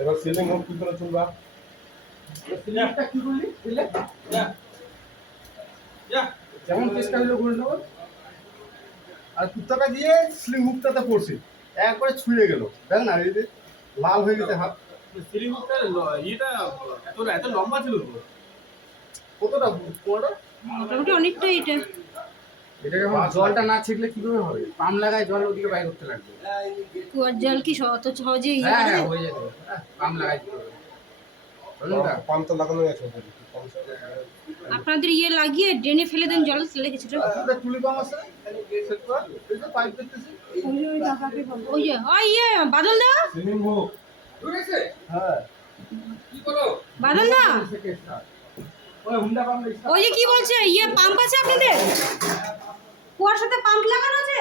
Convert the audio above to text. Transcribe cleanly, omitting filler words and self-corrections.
এবার সিলিং হোক কি করে চলবা? সিলিংটা কি করলি? দিলে? যেমন চেষ্টা হলো করে নেব। আর কুত্তাটা দিয়ে সিলিং হুকটাতে পড়ছে, একবারে ছুঁয়ে গেল। দেখ না এই যে লাল হয়ে গেছে হাত। সিলিং হুকটা এটা এত লম্বা ছিল তো? কতটা বড়? মোটামুটি অনেকটাই এটা। এটা যখন জলটা না ছিটলে কি করে হবে? পাম্প লাগায় জল ওদিকে বাইরে করতে লাগবে। কুয়ার জল কি অত সহজে ইয়ে হ্যাঁ করে হ্যাঁ দেবে? হয়ে যাবে। পাম্প লাগাই দিতে হবে। পাম্প তো লাগানো আছে। আপনাদের ইয়ে লাগিয়ে ড্রেনে ফেলে দেন জল চলে গেছে তো? আপনাদের টুলি পাম্প আছে? সেট করা? এই যে পাইপ দেখতেছি। ওই যে ওই ইয়ে বাদল দা, সিলিং হোক। ঢুকেছে? হ্যাঁ। কি করো? বাদল দা, ওই হুন্ডা পাম্প ওই যে কি বলছে ইয়ে পাম্প আছে আপনাদের? কুয়ার সাথে পাম্প লাগানো আছে?